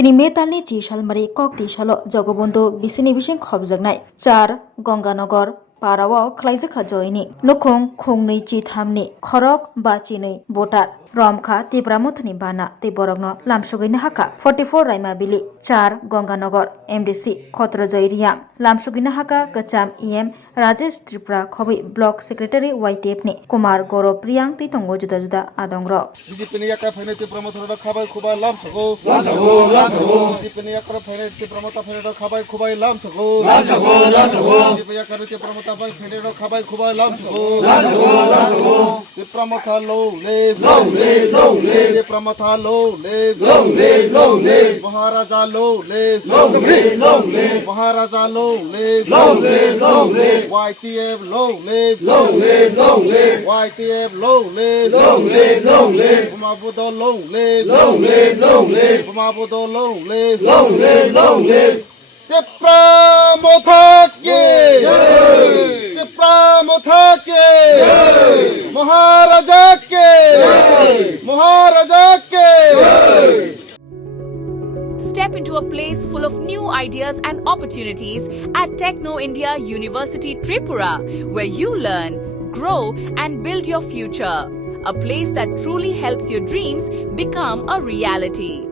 Tini metalni chi salmari kok ti salo Jagabondhuo bisini bising khobjaknai 4 Ganganagar Parawao khlaijaka joini nokong khongnui chi thamni khorok bachinui voter Romkha TIPRA Mothani Bana te borokno lamsugaini haka 44 Raima Bili 4 Ganganagar MDC Khotrajoy Reangni lamsugaini haka kacham EM Rajesh TIPRA khobi block secretary YTF ni Kumar Gaurav Reangni ti tongo juda juda adongro BJP yaka phane TIPRA mothara khabai khubai lamsago BJP yaka phane TIPRA motha phane khabai khubai lamsago BJP yaka TIPRA motha phane khabai khubai lamsago TIPRA motha low le TIPRA motha low le Maharaja low le Maharaja low le YTF low le YTF low le Bumabudo low le Bumabudo low le TIPRA mothaki TIPRA mothaki Maharaja ke Step into a place full of new ideas and opportunities at Techno India University Tripura, where you learn, grow and build your future. A place that truly helps your dreams become a reality.